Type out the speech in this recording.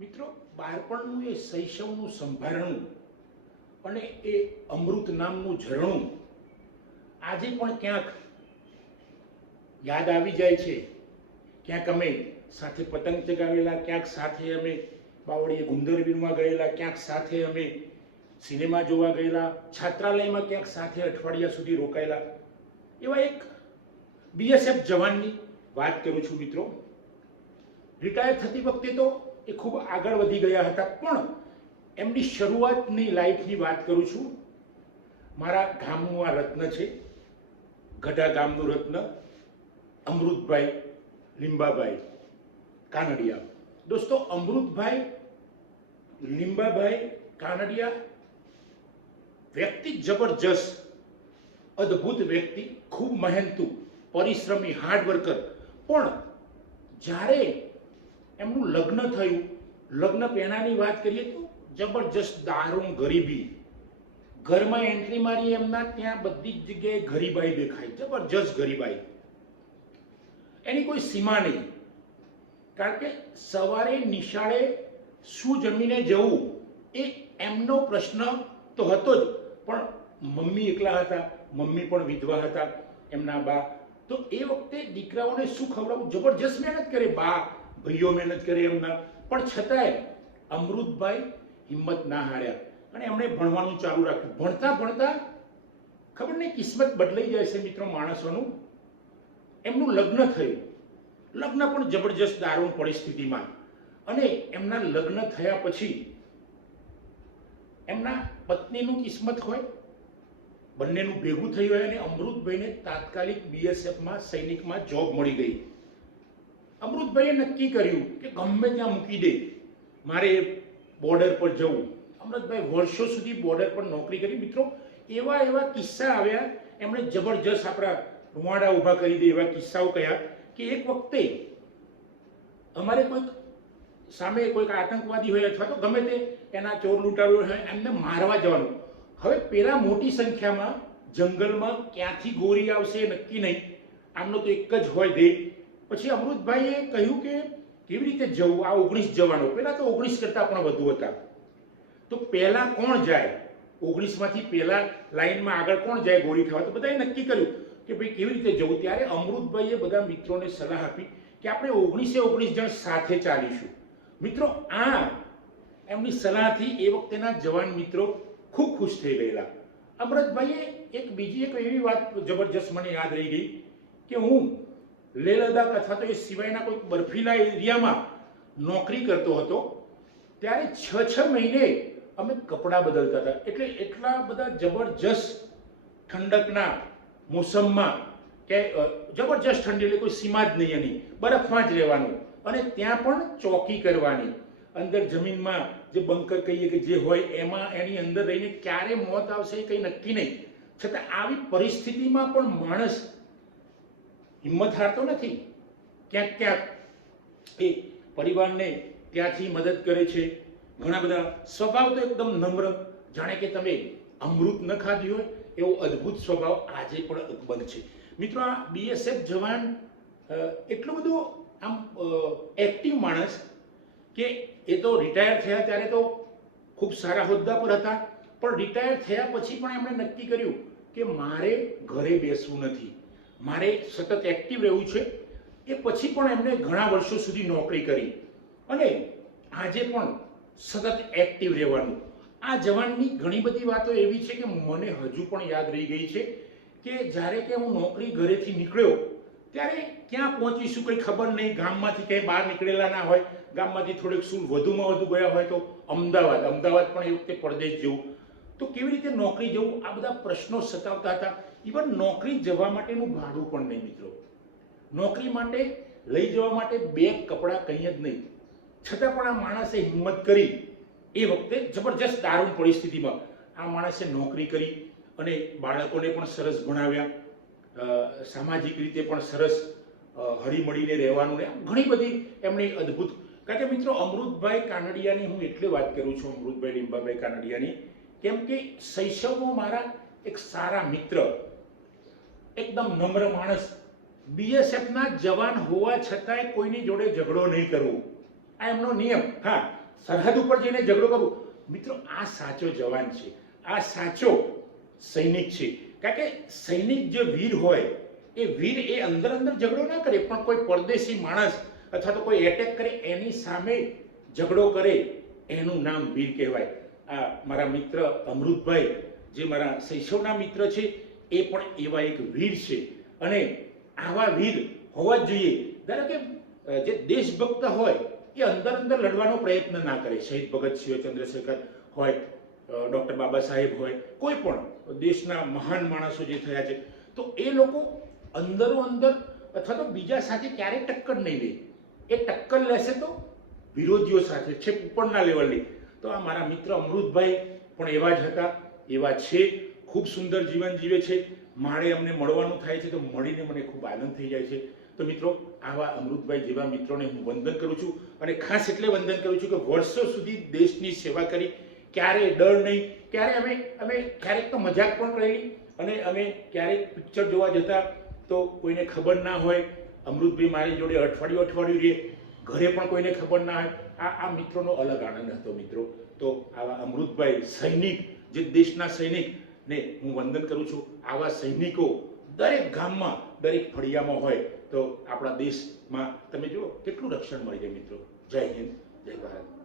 મિત્રો, બાળપણનું એ શૈશવનું સંભારણું અને એ અમૃત નામનું ઝરણું આજે પણ ક્યાંક યાદ આવી જાય છે. ક્યાંક અમે સાથે પતંગ ચગાવેલા, ક્યાંક સાથે અમે બાવળીએ ગુંદરવીરમાં ગયેલા, ક્યાંક સાથે અમે સિનેમા જોવા ગયેલા, છાત્રાલયમાં ક્યાંક સાથે અઠવાડિયા સુધી રોકાયેલા. એવા એક બીએસએફ જવાનની વાત કરું છું મિત્રો. રિટાયર થતી વખતે તો એ ખૂબ આગળ વધી ગયા હતા, પણ એમની શરૂઆતની લાઈફની વાત કરું છું. મારા ગામનું આ રત્ન છે, ગઢા ગામનું રત્ન અમૃતભાઈ લીંબાભાઈ કાનડિયા. દોસ્તો, અમૃતભાઈ લીંબાભાઈ કાનડિયા વ્યક્તિ જબરજસ્ત, અદ્ભુત વ્યક્તિ, ખૂબ મહેનતુ, પરિશ્રમી, હાર્ડવર્કર. પણ જ્યારે એમનું લગ્ન થયું, લગ્ન પહેલાની વાત કરીએ તો જબરજસ્ત દારૂણ ગરીબી. ઘરમાં એન્ટ્રી મારી એમના ત્યાં બધી જ જગ્યાએ ગરીબાઈ દેખાય, જબરજસ્ત ગરીબાઈ. એની કોઈ સીમા નહીં. કારણ કે સવારે નિશાળે શું જમીને જવું એ એમનો પ્રશ્ન તો હતો જ, પણ મમ્મી એકલા હતા, મમ્મી પણ વિધવા હતા એમના બા. તો એ વખતે દીકરાઓને શું ખવડાવવું, જબરજસ્ત મહેનત કરે, બા ભાઈઓ મહેનત કરે એમના. પણ છતાંય અમૃતભાઈ હિંમત ના હાર્યા અને એમણે ભણવાનું ચાલુ રાખ્યું. ભણતા ભણતા ખબર નહીં કિસ્મત બદલાઈ જાય છે મિત્રો માણસોનું. એમનું લગ્ન થયું, લગ્ન પણ જબરજસ્ત દારૂણ પરિસ્થિતિમાં. અને એમના લગ્ન થયા પછી એમના પત્નીનું કિસ્મત હોય, બંનેનું ભેગું થયું હોય અને અમૃતભાઈને તાત્કાલિક બીએસએફમાં સૈનિકમાં જોબ મળી ગઈ. અમૃતભાઈએ નક્કી કર્યું કે ગમે ત્યાં મૂકી દે, મારે બોર્ડર પર જવું. અમૃતભાઈ વર્ષો સુધી બોર્ડર પર નોકરી કરી મિત્રો. એવા એવા કિસ્સા આવ્યા, એમણે જબરજસ્ત આપણા રૂવાડા ઊભા કરી દે એવા કિસ્સાઓ કયા કે એક વખતે અમારે કોઈક સામે કોઈક આતંકવાદી હોય અથવા તો ગમે તે એના ચોર લૂંટારો હોય, એમને મારવા જવાનું. હવે પેલા મોટી સંખ્યામાં જંગલમાં ક્યાંથી ગોરી આવશે એ નક્કી નહીં, આમનો તો એક જ હોય ધ્યેય. પછી અમૃતભાઈએ કહ્યું કે કેવી રીતે જવું, આ 19 જવાનો. પહેલાં તો 19 કરતાં પણ વધુ હતા. તો પહેલાં કોણ જાય, 19માંથી પહેલાં લાઈનમાં આગળ કોણ જાય ગોળી ખાવા? તો બધાએ નક્કી કર્યું કે ભાઈ કેવી રીતે જવું. ત્યારે અમૃતભાઈએ બધા મિત્રોને સલાહ આપી કે આપણે 19 જણ સાથે ચાલીશું. મિત્રો, આ એમની સલાહથી એ વખતેના જવાન મિત્રો ખૂબ ખુશ થઈ ગયેલા. અમૃતભાઈએ બીજી એક એવી વાત જબરજસ્ત મને યાદ રહી ગઈ કે હું લેહ લદ્દાખ અથવા તો એ સિવાયના કોઈ બર્ફીલા એરિયામાં નોકરી કરતો હતો. ત્યારે 6 મહિને અમે કપડાં બદલતા હતા. એટલે એટલા બધા જબરજસ્ત ઠંડકના મોસમમાં કે જબરજસ્ત ઠંડી, એટલે કોઈ સીમા જ નહીં એની, બરફમાં જ રહેવાનું. અને ત્યાં પણ ચોકી કરવાની, અંદર જમીનમાં જે બંકર કહીએ કે જે હોય એમાં, એની અંદર રહીને ક્યારે મોત આવશે એ કંઈ નક્કી નહીં. છતાં આવી પરિસ્થિતિમાં પણ માણસ હિંમત હારતો નથી. ક્યાંક ક્યાંક એ પરિવારને ત્યાંથી મદદ કરે છે. ઘણા બધા સ્વભાવ તો એકદમ નમ્ર, જાણે કે તમે અમૃત ન ખાધું હોય એવો અદ્ભુત સ્વભાવ આજે પણ અકબંધ છે. મિત્રો, આ બીએસએફ જવાન એટલો બધો આમ એક્ટિવ માણસ કે એ તો રિટાયર થયા ત્યારે તો ખૂબ સારા હોદ્દા પર હતા, પણ રિટાયર થયા પછી પણ એમણે નક્કી કર્યું કે મારે ઘરે બેસવું નથી, મારે સતત એક્ટિવ રહેવું છે. એ પછી પણ એમણે ઘણા વર્ષો સુધી નોકરી કરી અને આજે પણ સતત એક્ટિવ રહેવાનું. આ જવાનની ઘણી બધી વાતો એવી છે કે મને હજુ પણ યાદ રહી ગઈ છે કે જ્યારે કે હું નોકરી ઘરેથી નીકળ્યો ત્યારે ક્યાં પહોંચીશું કંઈ ખબર નહીં. ગામમાંથી ક્યાંય બહાર નીકળેલા ના હોય, ગામમાંથી થોડેક શું વધુમાં વધુ ગયા હોય તો અમદાવાદ પણ એ વખતે પરદેશ જેવું. તો કેવી રીતે નોકરી જવું, આ બધા પ્રશ્નો સતાવતા હતા. ઇવન નોકરી જવા માટેનું ભાડું પણ નહીં મિત્રો. નોકરી માટે લઈ જવા માટે બેગ, કપડાં કંઈ જ નહીં. છતાં પણ આ માણસે હિંમત કરી. એ વખતે જબરજસ્ત દારૂણ પરિસ્થિતિમાં આ માણસે નોકરી કરી અને બાળકોને પણ સરસ ભણાવ્યા, સામાજિક રીતે પણ સરસ હળીમળીને રહેવાનું ને ઘણી બધી એમની અદ્ભુત. કારણ કે મિત્રો, અમૃતભાઈ કાનડિયાની હું એટલે વાત કરું છું, અમૃતભાઈ લીંબાભાઈ કાનડિયાની, કેમ કે શૈશવમાં મારા એક સારા મિત્ર, એકદમ નમ્ર માણસ, બીએસએફના જવાન હોવા છતાંય કોઈની જોડે ઝઘડો નહીં કરવો, આ એમનો નિયમ. હા, સરહદ ઉપર જઈને ઝઘડો કરવો, મિત્રો આ સાચો જવાન છે, આ સાચો સૈનિક છે. કારણ કે સૈનિક જે વીર હોય એ વીર એ અંદર અંદર ઝઘડો ના કરે, પણ કોઈ પરદેશી માણસ અથવા તો કોઈ એટેક કરે એની સામે ઝઘડો કરે એનું નામ વીર કહેવાય. આ મારા મિત્ર અમૃતભાઈ જે મારા શૈશવના મિત્ર છે એ પણ એવા એક વીર છે, અને આવા વીર હોવા જ જોઈએ. ધારો કે જે દેશભક્ત હોય એ અંદર અંદર લડવાનો પ્રયત્ન ના કરે. શહીદ ભગતસિંહ હોય, ચંદ્રશેખર હોય, ડૉક્ટર બાબા સાહેબ હોય, કોઈ પણ દેશના મહાન માણસો જે થયા છે, તો એ લોકો અંદરો અંદર અથવા તો બીજા સાથે ક્યારેય ટક્કર નહીં લે. એ ટક્કર લેશે તો વિરોધીઓ સાથે, છે ઉપરના લેવલની. તો આ મારા મિત્ર અમૃતભાઈ પણ એવા જ હતા, એવા છે, ખૂબ સુંદર જીવન જીવે છે. મારે અમને મળવાનું થાય છે તો મળીને મને ખૂબ આનંદ થઈ જાય છે. તો મિત્રો, આવા અમૃતભાઈ જેવા મિત્રોને હું વંદન કરું છું, અને ખાસ એટલે વંદન કરું છું કે વર્ષો સુધી દેશની સેવા કરી, ક્યારેય ડર નહીં, ક્યારે અમે ક્યારેક તો મજાક પણ કરેલી, અને અમે ક્યારેક પિક્ચર જોવા જતા તો કોઈને ખબર ના હોય, અમૃતભાઈ મારી જોડે અઠવાડિયું રહે, ઘરે પણ કોઈને ખબર ના હોય. આ મિત્રોનો અલગ આનંદ હતો મિત્રો. તો આવા અમૃતભાઈ સૈનિક, જે દેશના સૈનિકને હું વંદન કરું છું. આવા સૈનિકો દરેક ગામમાં, દરેક ફળિયામાં હોય તો આપણા દેશમાં તમે જુઓ કેટલું રક્ષણ મળી જાય મિત્રો. જય હિન્દ, જય ભારત.